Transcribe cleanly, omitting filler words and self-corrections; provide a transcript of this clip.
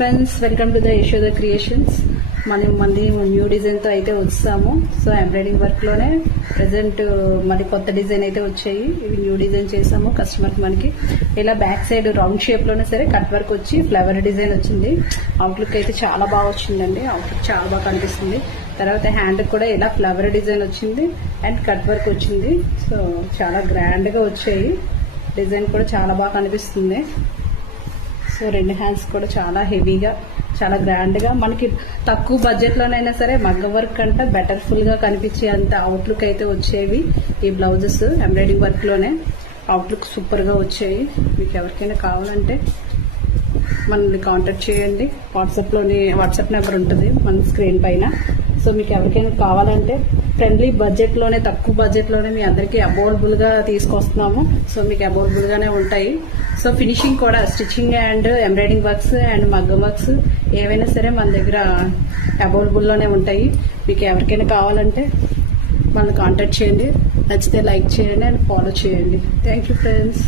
Friends, welcome to the Yashoda creations. మనం మళ్ళీ new design తో అయితే వచ్చాము. సో ఎంబ్రాయిడింగ్ వర్క్ లోనే ప్రెసెంట్ మళ్ళీ కొత్త డిజైన్ అయితే వచ్చాయి. ఇవి న్యూ డిజైన్ చేసాము. కస్టమర్ కి మనకి ఇలా బ్యాక్ సైడ్ రౌండ్ షేప్ లోనే సరే కట్ వర్క్ వచ్చి ఫ్లవర్ డిజైన్ వచ్చింది. అవుట్లుక్ అయితే చాలా బాగా వచ్చిందండి. అవుట్లుక్ చాలా బాగా కనిపిస్తుంది. తర్వాత హ్యాండ్ కూడా ఇలా ఫ్లవర్ డిజైన్ వచ్చింది అండ్ కట్ వర్క్ వచ్చింది. సో చాలా గ్రాండ్ గా వచ్చాయి. డిజైన్ కూడా చాలా బాగా కనిపిస్తుంది. సో రెండు హ్యాండ్స్ కూడా చాలా హెవీగా, చాలా గ్రాండ్ గా, మనకి తక్కువ బడ్జెట్ లోనైనా సరే మగ్గ వర్క్ అంటే బెటర్ఫుల్ గా కనిపించే అంత అవుట్లుక్ అయితే వచ్చేవి. ఈ బ్లౌజెస్ ఎంబ్రాయిడింగ్ వర్క్ లోనే అవుట్లుక్ సూపర్ గా వచ్చాయి. మీకు ఎవరికైనా కావాలంటే మనల్ని కాంటాక్ట్ చేయండి. వాట్సాప్ నెంబర్ ఉంటుంది మన స్క్రీన్ పైన. సో మీకు ఎవరికైనా కావాలంటే ఫ్రెండ్లీ బడ్జెట్ లోనే, తక్కువ బడ్జెట్ లోనే మీ అందరికీ అవైలబుల్ గా తీసుకొస్తున్నాము. సో మీకు అవైలబుల్ గానే ఉంటాయి. సో ఫినిషింగ్ కూడా stitching and embroidering works and మగ్గం వర్క్స్ ఏవైనా సరే మన దగ్గర అవైలబుల్ లోనే ఉంటాయి. మీకు ఎవరికైనా కావాలంటే మనల్ని కాంటాక్ట్ చేయండి. నచ్చితే లైక్ చేయండి అండ్ ఫాలో చేయండి. Thank you friends.